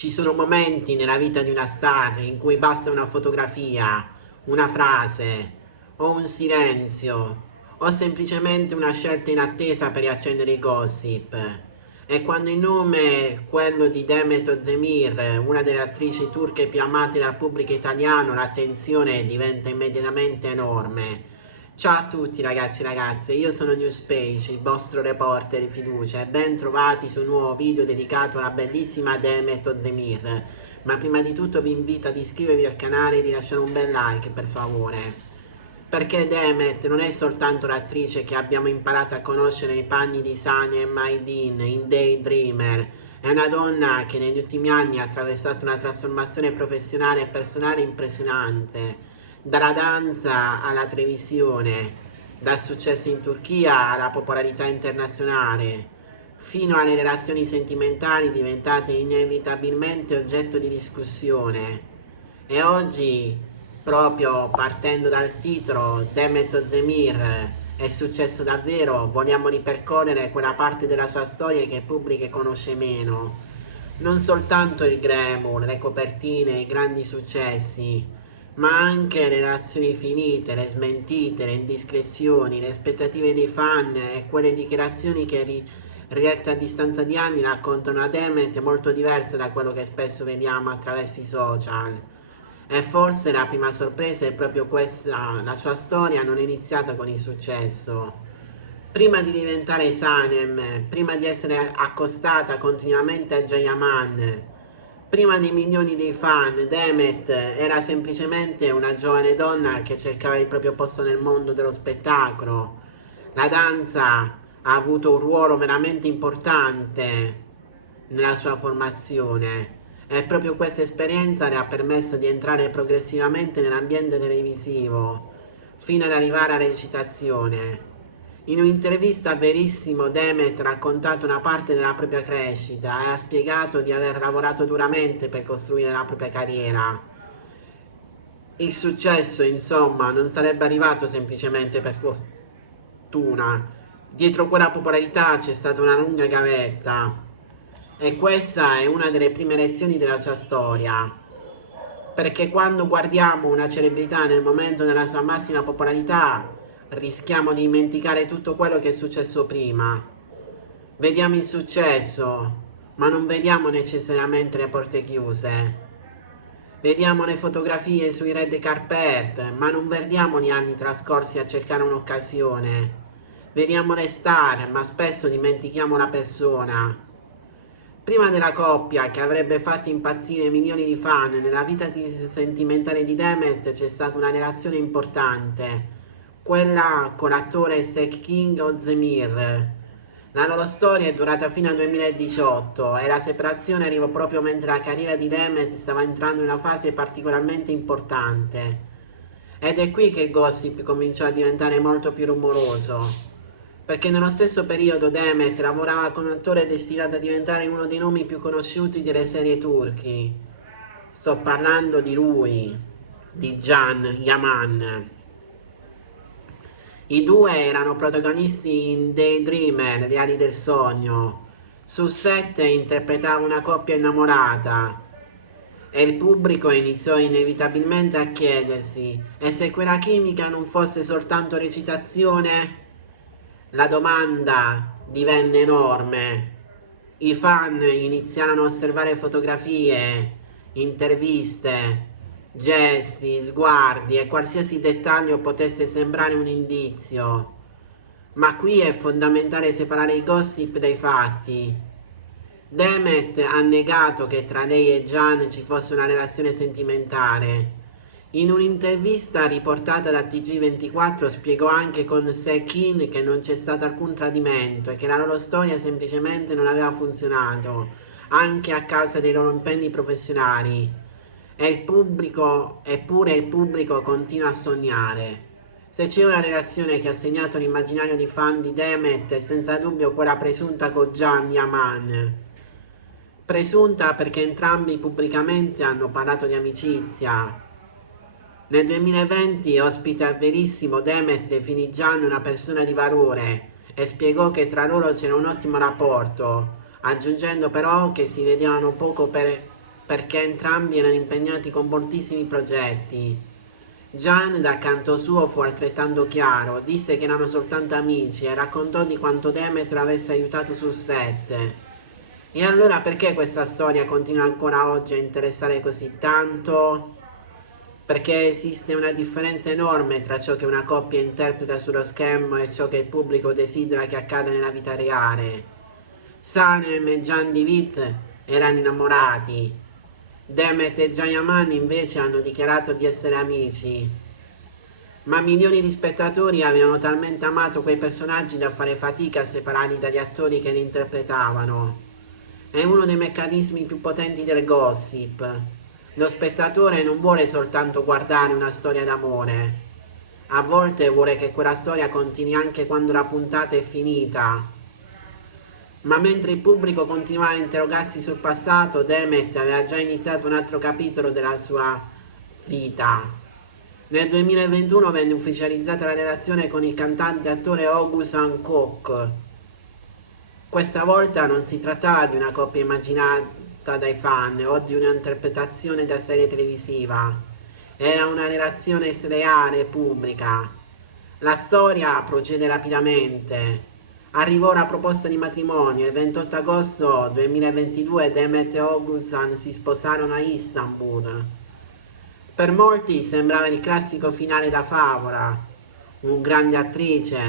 Ci sono momenti nella vita di una star in cui basta una fotografia, una frase, o un silenzio, o semplicemente una scelta inattesa per riaccendere i gossip. E quando il nome è quello di Demet Özdemir, una delle attrici turche più amate dal pubblico italiano, l'attenzione diventa immediatamente enorme. Ciao a tutti ragazzi e ragazze, io sono Newspage, il vostro reporter di fiducia e ben trovati su un nuovo video dedicato alla bellissima Demet Özdemir. Ma prima di tutto vi invito ad iscrivervi al canale e di lasciare un bel like per favore. Perché Demet non è soltanto l'attrice che abbiamo imparato a conoscere nei panni di Sanem Aydin in Daydreamer, è una donna che negli ultimi anni ha attraversato una trasformazione professionale e personale impressionante, dalla danza alla televisione, dal successo in Turchia alla popolarità internazionale, fino alle relazioni sentimentali diventate inevitabilmente oggetto di discussione. E oggi, proprio partendo dal titolo Demet Özdemir è successo davvero, vogliamo ripercorrere quella parte della sua storia che il pubblico conosce meno. Non soltanto il glamour, le copertine, i grandi successi, ma anche le relazioni finite, le smentite, le indiscrezioni, le aspettative dei fan e quelle dichiarazioni che rilette a distanza di anni raccontano una Demet molto diversa da quello che spesso vediamo attraverso i social. E forse la prima sorpresa è proprio questa: la sua storia non è iniziata con il successo. Prima di diventare Sanem, prima di essere accostata continuamente a Jayaman, prima dei milioni di fan, Demet era semplicemente una giovane donna che cercava il proprio posto nel mondo dello spettacolo. La danza ha avuto un ruolo veramente importante nella sua formazione e proprio questa esperienza le ha permesso di entrare progressivamente nell'ambiente televisivo fino ad arrivare alla recitazione. In un'intervista a Verissimo, Demet ha raccontato una parte della propria crescita e ha spiegato di aver lavorato duramente per costruire la propria carriera. Il successo, insomma, non sarebbe arrivato semplicemente per fortuna. Dietro quella popolarità c'è stata una lunga gavetta. E questa è una delle prime lezioni della sua storia. Perché quando guardiamo una celebrità nel momento della sua massima popolarità, rischiamo di dimenticare tutto quello che è successo prima. Vediamo il successo, ma non vediamo necessariamente le porte chiuse. Vediamo le fotografie sui red carpet, ma non vediamo gli anni trascorsi a cercare un'occasione. Vediamo le star, ma spesso dimentichiamo la persona. Prima della coppia che avrebbe fatto impazzire milioni di fan, nella vita sentimentale di Demet c'è stata una relazione importante, quella con l'attore Sekin Özdemir. La loro storia è durata fino al 2018 e la separazione arrivò proprio mentre la carriera di Demet stava entrando in una fase particolarmente importante. Ed è qui che il gossip cominciò a diventare molto più rumoroso, perché nello stesso periodo Demet lavorava con un attore destinato a diventare uno dei nomi più conosciuti delle serie turchi. Sto parlando di lui, di Can Yaman. I due erano protagonisti in Daydreamer, Reali del Sogno. Su set interpretava una coppia innamorata e il pubblico iniziò inevitabilmente a chiedersi: e se quella chimica non fosse soltanto recitazione? La domanda divenne enorme. I fan iniziarono a osservare fotografie, interviste, gesti, sguardi e qualsiasi dettaglio potesse sembrare un indizio. Ma qui è fondamentale separare i gossip dai fatti. Demet ha negato che tra lei e Can ci fosse una relazione sentimentale. In un'intervista riportata da TG24 spiegò anche con Sekin che non c'è stato alcun tradimento e che la loro storia semplicemente non aveva funzionato, anche a causa dei loro impegni professionali. Eppure il pubblico continua a sognare. Se c'è una relazione che ha segnato l'immaginario di fan di Demet è senza dubbio quella presunta con Can Yaman. Presunta perché entrambi pubblicamente hanno parlato di amicizia. Nel 2020, ospite a Verissimo, Demet definì Can una persona di valore e spiegò che tra loro c'era un ottimo rapporto, aggiungendo però che si vedevano poco per perché entrambi erano impegnati con moltissimi progetti. Gian dal canto suo fu altrettanto chiaro, disse che erano soltanto amici e raccontò di quanto Demeter avesse aiutato sul set. E allora perché questa storia continua ancora oggi a interessare così tanto? Perché esiste una differenza enorme tra ciò che una coppia interpreta sullo schermo e ciò che il pubblico desidera che accada nella vita reale. Sanem e Gian Di Witt erano innamorati. Demet e Jayaman invece hanno dichiarato di essere amici. Ma milioni di spettatori avevano talmente amato quei personaggi da fare fatica a separarli dagli attori che li interpretavano. È uno dei meccanismi più potenti del gossip. Lo spettatore non vuole soltanto guardare una storia d'amore. A volte vuole che quella storia continui anche quando la puntata è finita. Ma mentre il pubblico continuava a interrogarsi sul passato, Demet aveva già iniziato un altro capitolo della sua vita. Nel 2021 venne ufficializzata la relazione con il cantante e attore August Hancock. Questa volta non si trattava di una coppia immaginata dai fan o di un'interpretazione da serie televisiva. Era una relazione reale e pubblica. La storia procede rapidamente. Arrivò la proposta di matrimonio. Il 28 agosto 2022 Demet e August si sposarono a Istanbul. Per molti sembrava il classico finale da favola. Un grande attrice,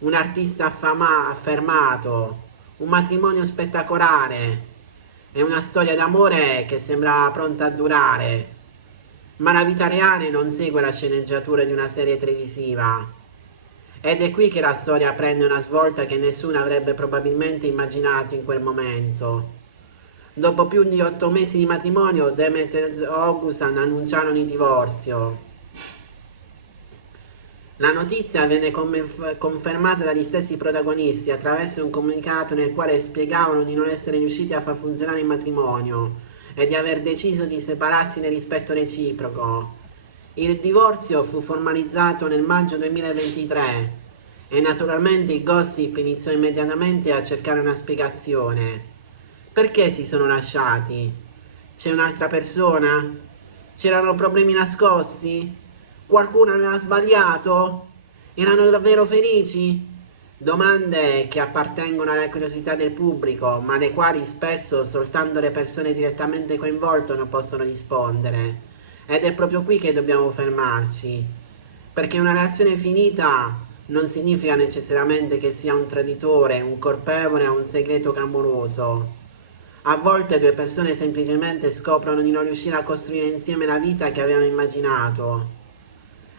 un artista affermato, un matrimonio spettacolare e una storia d'amore che sembrava pronta a durare. Ma la vita reale non segue la sceneggiatura di una serie televisiva. Ed è qui che la storia prende una svolta che nessuno avrebbe probabilmente immaginato in quel momento. Dopo più di 8 mesi di matrimonio, Demet e August annunciarono il divorzio. La notizia venne confermata dagli stessi protagonisti attraverso un comunicato nel quale spiegavano di non essere riusciti a far funzionare il matrimonio e di aver deciso di separarsi nel rispetto reciproco. Il divorzio fu formalizzato nel maggio 2023 e naturalmente il gossip iniziò immediatamente a cercare una spiegazione. Perché si sono lasciati? C'è un'altra persona? C'erano problemi nascosti? Qualcuno aveva sbagliato? Erano davvero felici? Domande che appartengono alla curiosità del pubblico, ma alle quali spesso soltanto le persone direttamente coinvolte non possono rispondere. Ed è proprio qui che dobbiamo fermarci, perché una relazione finita non significa necessariamente che sia un traditore, un colpevole o un segreto clamoroso. A volte due persone semplicemente scoprono di non riuscire a costruire insieme la vita che avevano immaginato.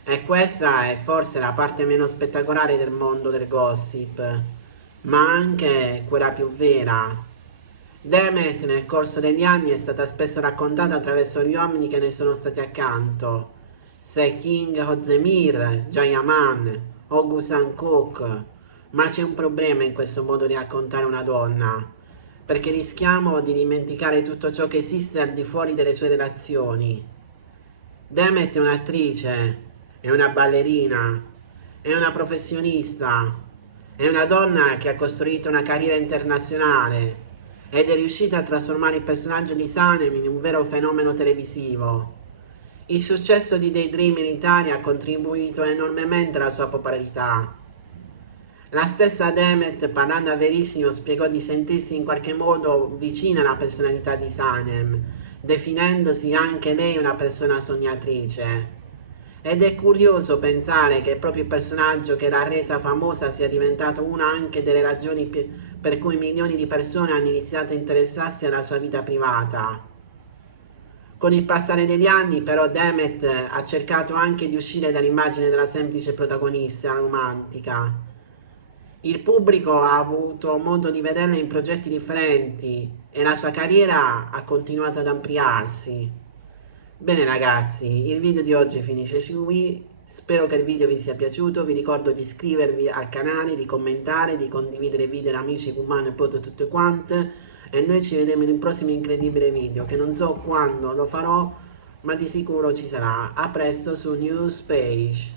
E questa è forse la parte meno spettacolare del mondo del gossip, ma anche quella più vera. Demet nel corso degli anni è stata spesso raccontata attraverso gli uomini che ne sono stati accanto. Seking Ozdemir, Jayaman, August Hancock. Ma c'è un problema in questo modo di raccontare una donna, perché rischiamo di dimenticare tutto ciò che esiste al di fuori delle sue relazioni. Demet è un'attrice, è una ballerina, è una professionista, è una donna che ha costruito una carriera internazionale ed è riuscita a trasformare il personaggio di Sanem in un vero fenomeno televisivo. Il successo di Daydream in Italia ha contribuito enormemente alla sua popolarità. La stessa Demet, parlando a Verissimo, spiegò di sentirsi in qualche modo vicina alla personalità di Sanem, definendosi anche lei una persona sognatrice. Ed è curioso pensare che proprio il personaggio che l'ha resa famosa sia diventato una anche delle ragioni per cui milioni di persone hanno iniziato a interessarsi alla sua vita privata. Con il passare degli anni, però, Demet ha cercato anche di uscire dall'immagine della semplice protagonista romantica. Il pubblico ha avuto modo di vederla in progetti differenti e la sua carriera ha continuato ad ampliarsi. Bene ragazzi, il video di oggi finisce qui, spero che il video vi sia piaciuto, vi ricordo di iscrivervi al canale, di commentare, di condividere i video con amici, cumani e poi tutte quante, e noi ci vediamo in un prossimo incredibile video, che non so quando lo farò, ma di sicuro ci sarà. A presto su Newspage.